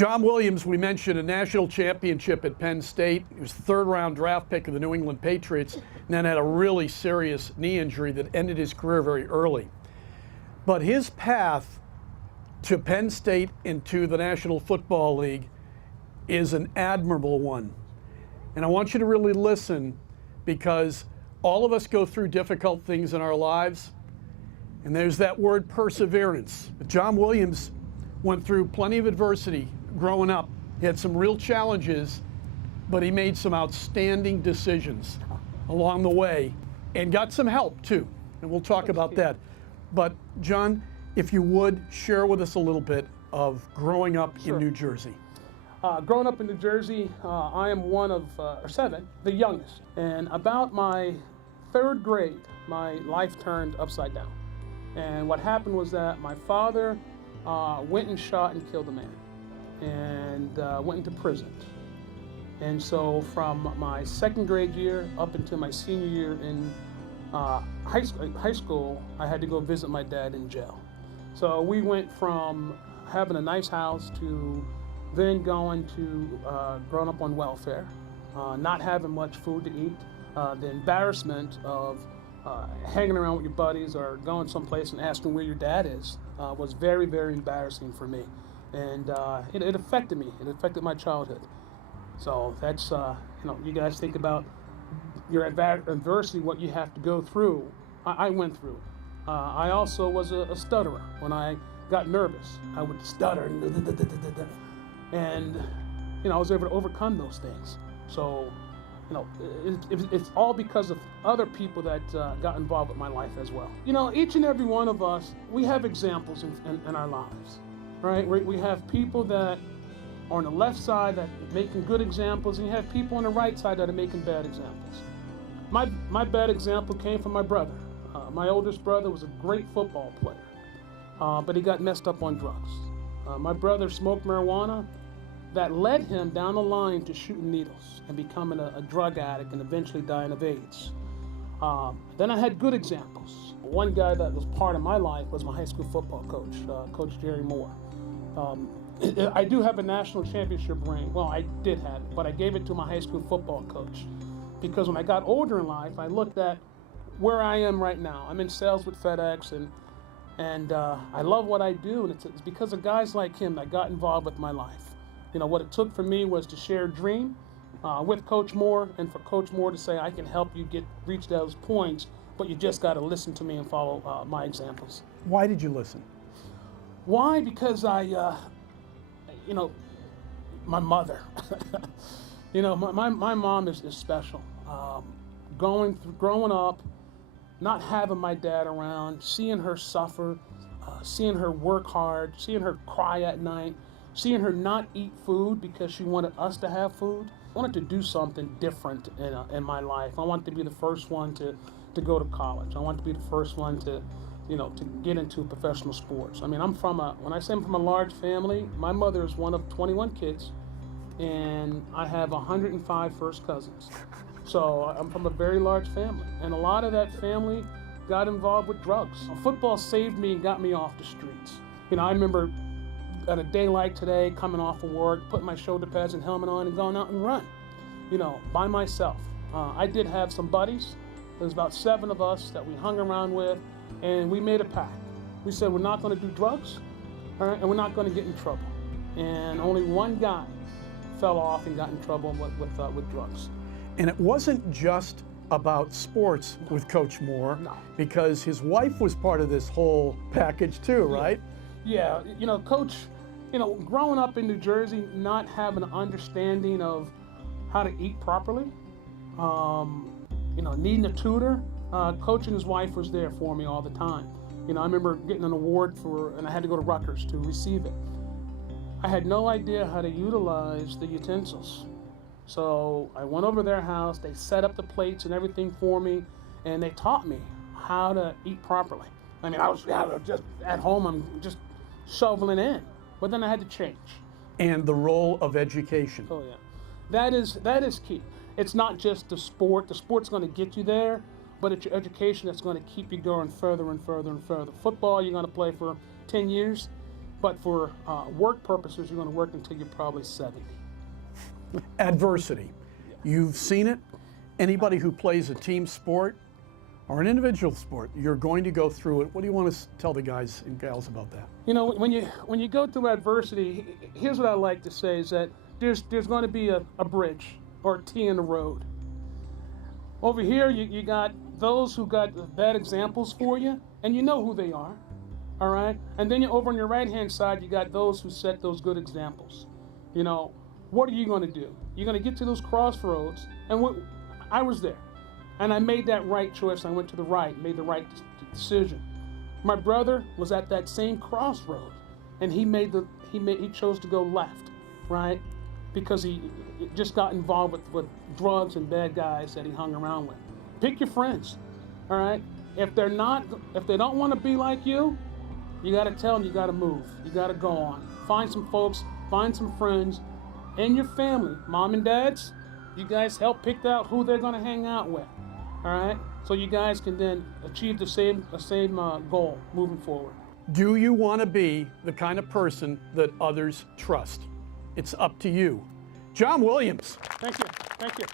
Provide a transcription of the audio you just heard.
John Williams, we mentioned a national championship at Penn State. He was third-round draft pick of the New England Patriots, and then had a really serious knee injury that ended his career very early. But his path to Penn State and to the National Football League is an admirable one. And I want you to really listen, because all of us go through difficult things in our lives, and there's that word perseverance. John Williams went through plenty of adversity growing up. He had some real challenges, but he made some outstanding decisions along the way and got some help too. And we'll talk about that. But John, if you would share with us a little bit of growing up in New Jersey. Growing up in New Jersey, I am one of seven, the youngest. And about my third grade, my life turned upside down. And what happened was that my father went and shot and killed a man, and went into prison. And so from my second grade year up until my senior year in high school, I had to go visit my dad in jail. So we went from having a nice house to then going to growing up on welfare, not having much food to eat, the embarrassment of hanging around with your buddies or going someplace and asking where your dad is was very, very embarrassing for me. And it affected me. It affected my childhood. So that's, you guys think about your adversity, what you have to go through. I went through. I also was a stutterer. When I got nervous, I would stutter. And, I was able to overcome those things. So, it's all because of other people that got involved with my life as well. Each and every one of us, we have examples in our lives, right? We have people that are on the left side that are making good examples, and you have people on the right side that are making bad examples. My bad example came from my brother. My oldest brother was a great football player, but he got messed up on drugs. My brother smoked marijuana. That led him down the line to shooting needles and becoming a drug addict and eventually dying of AIDS. Then I had good examples. One guy that was part of my life was my high school football coach, Coach Jerry Moore. I do have a national championship ring. Well, I did have it, but I gave it to my high school football coach, because when I got older in life, I looked at where I am right now. I'm in sales with FedEx, and I love what I do, and it's because of guys like him that got involved with my life. What it took for me was to share a dream with Coach Moore, and for Coach Moore to say, I can help you reach those points, but you just got to listen to me and follow my examples. Why did you listen? Why? Because my mother, my mom is special. Growing up, not having my dad around, seeing her suffer, seeing her work hard, seeing her cry at night, seeing her not eat food because she wanted us to have food. I wanted to do something different in my life. I wanted to be the first one to go to college. I wanted to be the first one to get into professional sports. I mean, when I say I'm from a large family, my mother is one of 21 kids, and I have 105 first cousins. So I'm from a very large family, and a lot of that family got involved with drugs. Football saved me and got me off the streets. I remember on a day like today, coming off of work, putting my shoulder pads and helmet on and going out and run, by myself. I did have some buddies. There was about 7 of us that we hung around with, and we made a pact. We said, we're not going to do drugs, all right, and we're not going to get in trouble. And only one guy fell off and got in trouble with drugs. And it wasn't just about sports with Coach Moore, because his wife was part of this whole package too, right? Yeah, Coach, growing up in New Jersey, not having an understanding of how to eat properly, needing a tutor, Coach and his wife was there for me all the time. I remember getting an award and I had to go to Rutgers to receive it. I had no idea how to utilize the utensils. So I went over their house, they set up the plates and everything for me, and they taught me how to eat properly. I mean, I was just at home, I'm just shoveling in, but then I had to change. And the role of education. Oh yeah, that is key. It's not just the sport. The sport's going to get you there, but it's your education that's going to keep you going further and further and further. Football, you're going to play for 10 years. But for work purposes, you're going to work until you're probably 70. Adversity. You've seen it. Anybody who plays a team sport or an individual sport, you're going to go through it. What do you want to tell the guys and gals about that? You know, when you go through adversity, here's what I like to say is that there's going to be a bridge or a T in the road. Over here, you got those who got bad examples for you, and you know who they are, all right? And then over on your right-hand side, you got those who set those good examples. You know, what are you going to do? You're going to get to those crossroads, and I was there, and I made that right choice. I went to the right, made the right decision. My brother was at that same crossroad, and he chose to go left, right? Because he just got involved with drugs and bad guys that he hung around with. Pick your friends, all right? If they don't want to be like you got to tell them you got to move. You got to go on. Find some folks, find some friends, and your family, mom and dads. You guys help pick out who they're going to hang out with, all right? So you guys can then achieve the same goal moving forward. Do you want to be the kind of person that others trust? It's up to you. John Williams. Thank you. Thank you.